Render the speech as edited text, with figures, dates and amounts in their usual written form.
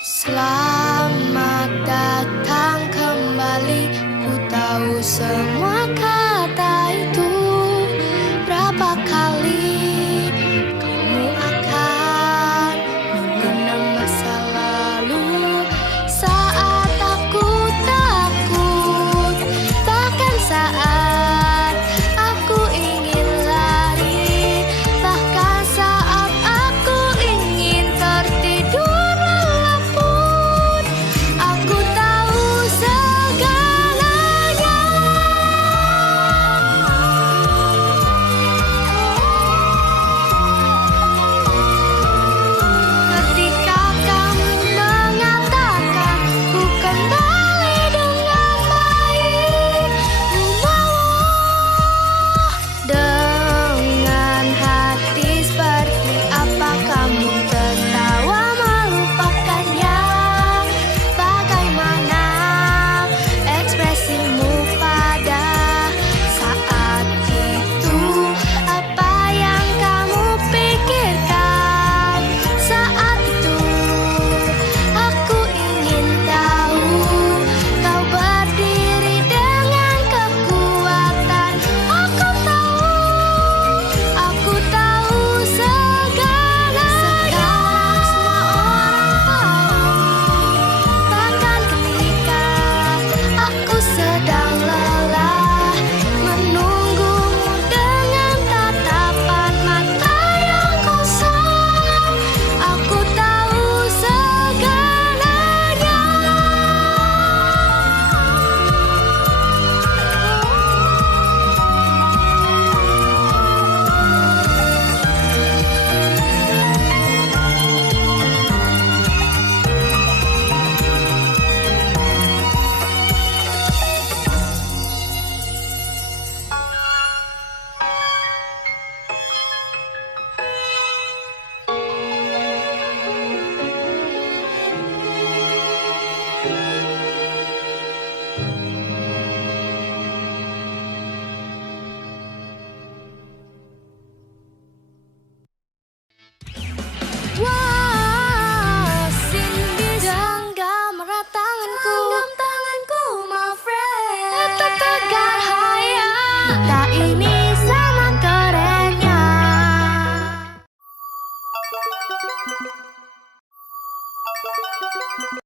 Selamat datang kembali. Ku tahu semua kata itu. Berapa kali kamu akan mengenang masa lalu, saat aku takut, bahkan saat aku ingin lari, bahkan saat aku ingin tertidur. Aku tahu segalanya. Ketika kamu mengatakan ku kembali dengan baik, ku mau dengan hati seperti apa kamu tertawa melupakannya. Bagaimana ekspresimu pada saat itu? Apa yang kamu pikirkan saat itu? Aku ingin tahu. Kau berdiri dengan kekuatan. Aku tahu segalanya. Sekarang semua orang tahu. Bahkan ketika aku sedang lelah, menunggumu dengan tatapan mata yang kosong. Aku tahu segalanya. Wah, Cindy genggam erat tanganku, my friend. Tetap tegar hayat. Kita ini